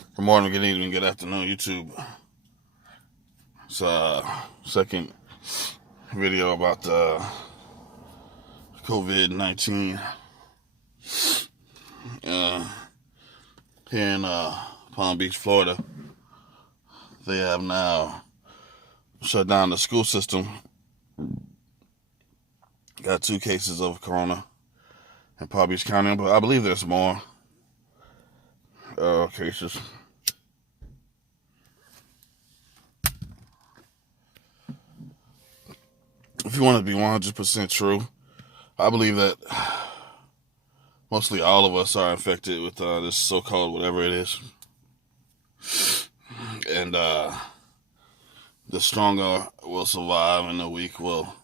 Good morning, good evening, good afternoon, YouTube. It's second video about COVID-19 here in Palm Beach, Florida. They have now shut down the school system. Got 2 cases of corona in Palm Beach County, but I believe there's more cases. If you want to be 100% true, I believe that mostly all of us are infected with this so-called whatever it is. And the stronger will survive and the weak will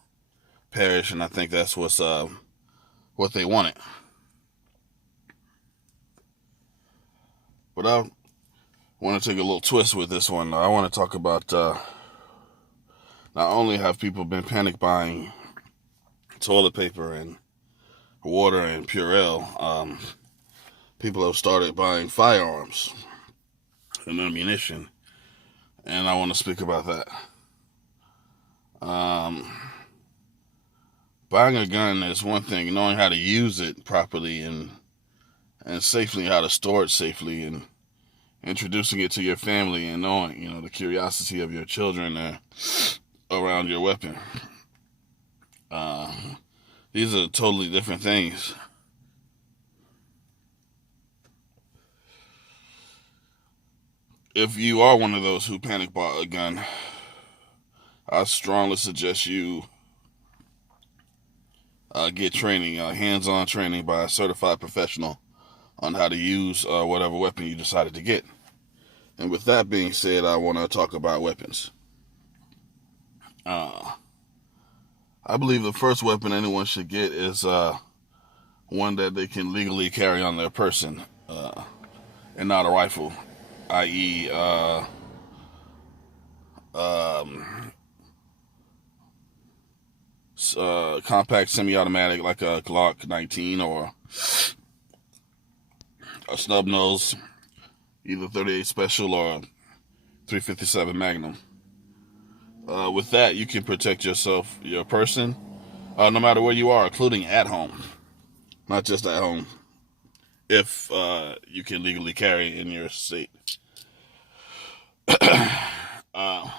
perish, and I think that's what they wanted. But I want to take a little twist with this one. I want to talk about not only have people been panic buying toilet paper and water and Purell, people have started buying firearms and ammunition, and I want to speak about that. Buying a gun is one thing. Knowing how to use it properly and safely, how to store it safely, and introducing it to your family, and knowing, the curiosity of your children around your weapon. These are totally different things. If you are one of those who panic bought a gun, I strongly suggest you get training, hands-on training by a certified professional on how to use whatever weapon you decided to get. And with that being said, I want to talk about weapons. I believe the first weapon anyone should get is one that they can legally carry on their person, and not a rifle, i.e., compact semi-automatic like a Glock 19 or a snub nose, either 38 Special or 357 Magnum. With that, you can protect yourself, your person, no matter where you are, including at home, not just at home, if you can legally carry in your state.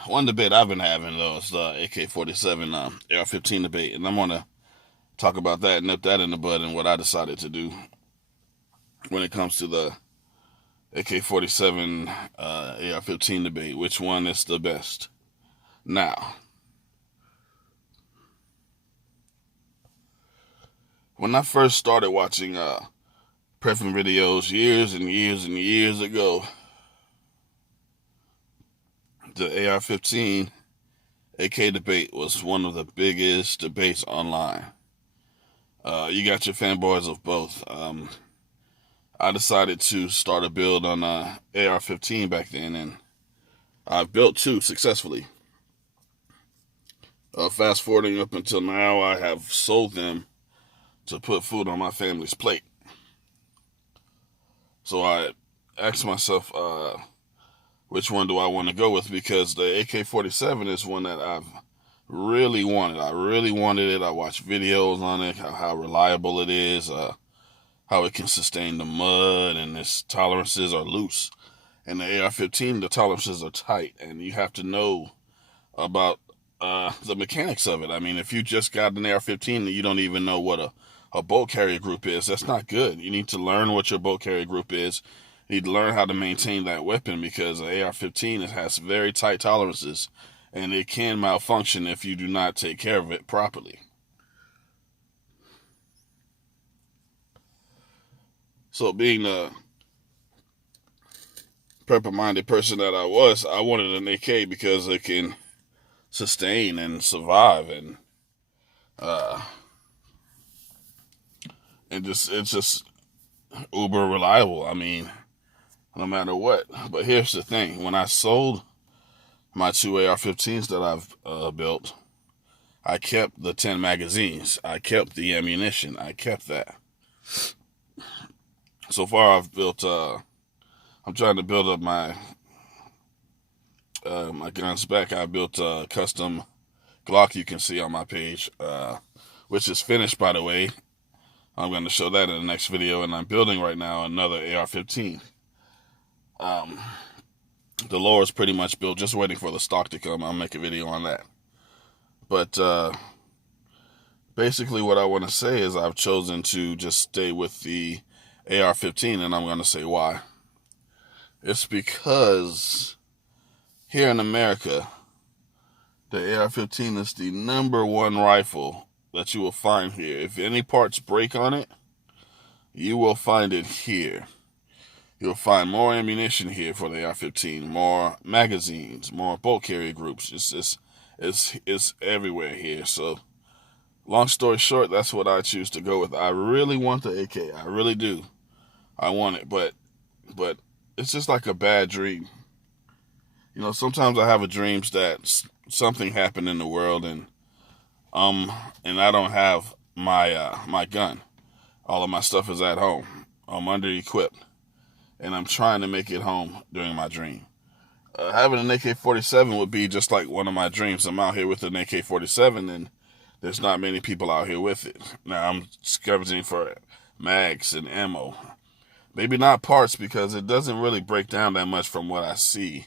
One debate I've been having, though, is the AK-47 AR-15 debate, and I'm going to talk about that, nip that in the bud, and what I decided to do when it comes to the AK-47 AR-15 debate, which one is the best. Now, when I first started watching prepping videos years and years and years ago, the AR-15 AK debate was one of the biggest debates online. You got your fanboys of both. I decided to start a build on AR-15 back then, and I've built 2 successfully. Fast forwarding up until now, I have sold them to put food on my family's plate. So I asked myself, which one do I want to go with? Because the AK-47 is one that I've really wanted. I really wanted it. I watched videos on it, how reliable it is, how it can sustain the mud, and its tolerances are loose. And the AR-15, the tolerances are tight, and you have to know about the mechanics of it. I mean, if you just got an AR-15 and you don't even know what a bolt carrier group is, that's not good. You need to learn what your bolt carrier group is. You need to learn how to maintain that weapon, because the AR-15 has very tight tolerances, and it can malfunction if you do not take care of it properly. So being the prepper-minded person that I was, I wanted an AK because it can sustain and survive, and it's just uber reliable. I mean, no matter what. But here's the thing: when I sold my 2 AR-15s that I've built, I kept the 10 magazines. I kept the ammunition. I kept that. So far, I've built I'm trying to build up my my guns back. I built a custom Glock you can see on my page, which is finished, by the way. I'm going to show that in the next video, and I'm building right now another AR-15. The lower is pretty much built, just waiting for the stock to come. I'll make a video on that. But basically what I want to say is I've chosen to just stay with the AR-15, and I'm going to say why. It's because here in America, the AR-15 is the #1 rifle that you will find here. If any parts break on it, you will find it here. You'll find more ammunition here for the AR-15, more magazines, more bolt carrier groups. It's everywhere here. So, long story short, that's what I choose to go with. I really want the AK. I really do. I want it, but it's just like a bad dream. You know, sometimes I have dreams that something happened in the world, and I don't have my my gun. All of my stuff is at home. I'm under equipped, and I'm trying to make it home during my dream. Having an AK-47 would be just like one of my dreams. I'm out here with an AK-47, and there's not many people out here with it. Now I'm scavenging for mags and ammo. Maybe not parts, because it doesn't really break down that much from what I see.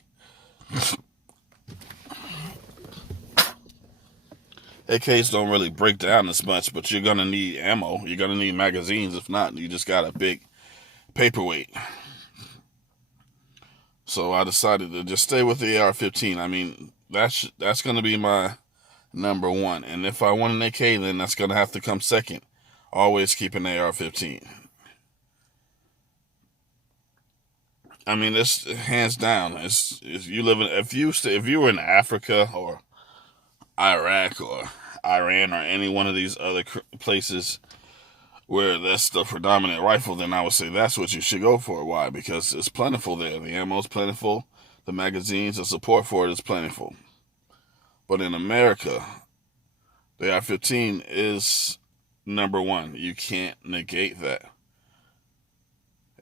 AKs don't really break down as much, but you're going to need ammo. You're going to need magazines. If not, you just got a big paperweight. So I decided to just stay with the AR-15. I mean, that's going to be my #1. And if I want an AK, then that's going to have to come second. Always keep an AR-15. I mean, it's hands down. If you were in Africa or Iraq or Iran or any one of these other places where that's the predominant rifle, then I would say that's what you should go for. Why? Because it's plentiful there. The ammo's plentiful. The magazines, the support for it is plentiful. But in America, the AR-15 is #1. You can't negate that.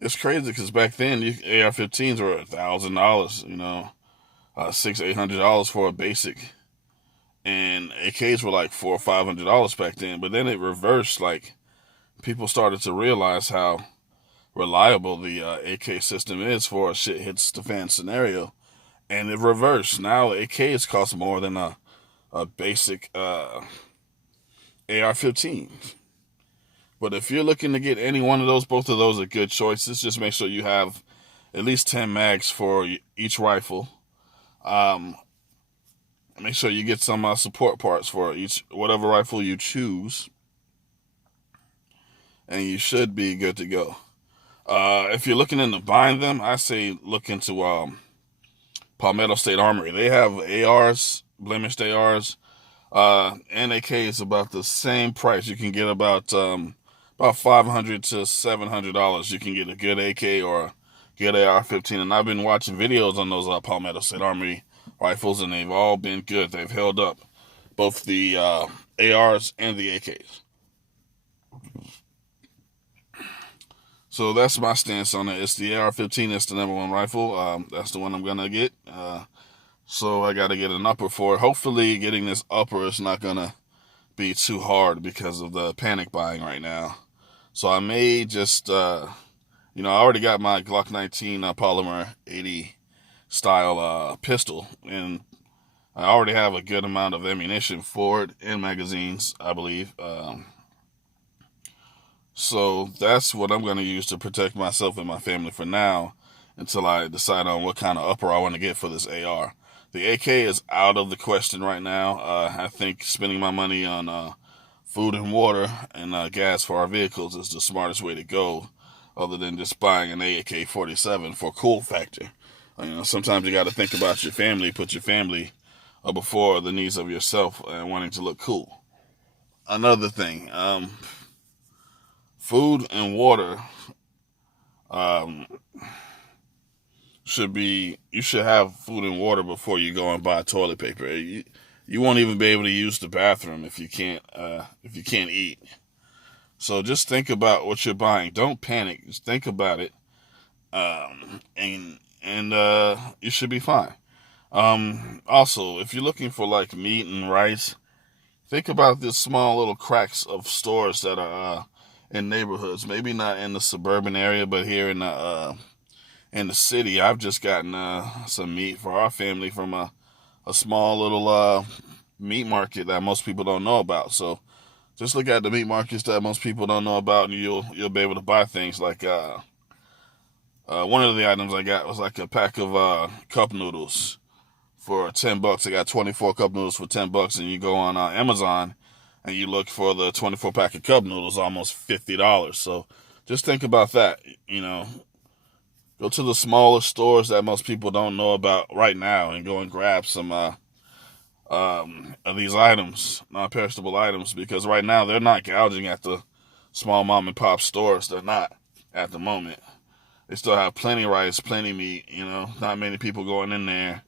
It's crazy because back then, AR-15s were $1,000, you know, $600-800 for a basic. And AKs were like $400 or $500 back then. But then it reversed. Like, people started to realize how reliable the AK system is for a shit hits the fan scenario. And it reversed. Now AKs cost more than a basic AR-15. But if you're looking to get any one of those, both of those are good choices. Just make sure you have at least 10 mags for each rifle. Make sure you get some support parts for whatever rifle you choose, and you should be good to go. If you're looking into buying them, I say look into Palmetto State Armory. They have ARs, blemished ARs, and AK is about the same price. You can get about $500 to $700. You can get a good AK or a good AR-15, and I've been watching videos on those Palmetto State Armory rifles, and they've all been good. They've held up, both the ARs and the AKs. So that's my stance on it. It's the AR-15. It's the #1 rifle. That's the one I'm gonna get. So I got to get an upper for it. Hopefully, getting this upper is not gonna be too hard because of the panic buying right now. So I may just, I already got my Glock 19 polymer 80 style pistol, and I already have a good amount of ammunition for it and magazines, I believe. So that's what I'm going to use to protect myself and my family for now, until I decide on what kind of upper I want to get for this AR. The AK is out of the question right now. I think spending my money on food and water and gas for our vehicles is the smartest way to go, other than just buying an AK-47 for cool factor. Sometimes you got to think about your family, put your family before the needs of yourself and wanting to look cool. Another thing, food and water you should have food and water before you go and buy toilet paper. You won't even be able to use the bathroom if you can't eat. So just think about what you're buying. Don't panic. Just think about it. And you should be fine. Also, if you're looking for like meat and rice, think about this small little cracks of stores that are in neighborhoods. Maybe not in the suburban area, but here in the city. I've just gotten some meat for our family from a small little meat market that most people don't know about. So just look at the meat markets that most people don't know about, and you'll be able to buy things like one of the items I got was like a pack of cup noodles for $10. I got 24 cup noodles for $10, and you go on Amazon and you look for the 24 pack of cup noodles, almost $50. So just think about that. You know, go to the smaller stores that most people don't know about right now and go and grab some of these items, non-perishable items, because right now they're not gouging at the small mom and pop stores. They're not at the moment. They still have plenty of rice, plenty of meat. You know, not many people going in there.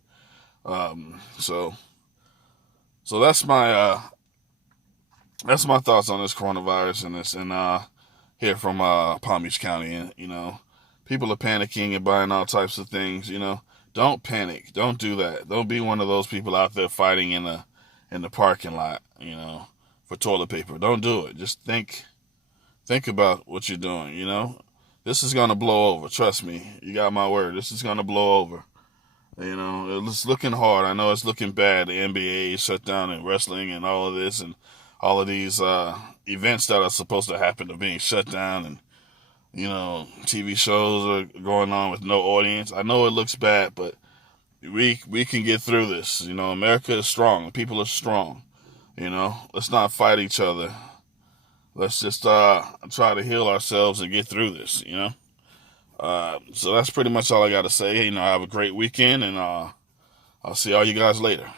So that's my thoughts on this coronavirus and this and here from Palm Beach County. And you know, people are panicking and buying all types of things. You know, don't panic. Don't do that. Don't be one of those people out there fighting in the parking lot. You know, for toilet paper. Don't do it. Just think about what you're doing. You know, this is gonna blow over. Trust me. You got my word. This is gonna blow over. You know, it's looking hard. I know it's looking bad. The NBA shut down and wrestling and all of this and all of these events that are supposed to happen are being shut down, and you know, TV shows are going on with no audience. I know it looks bad, but we can get through this. You know, America is strong. People are strong. You know, let's not fight each other. Let's just try to heal ourselves and get through this. You know. So that's pretty much all I got to say. You know, have a great weekend, and I'll see all you guys later.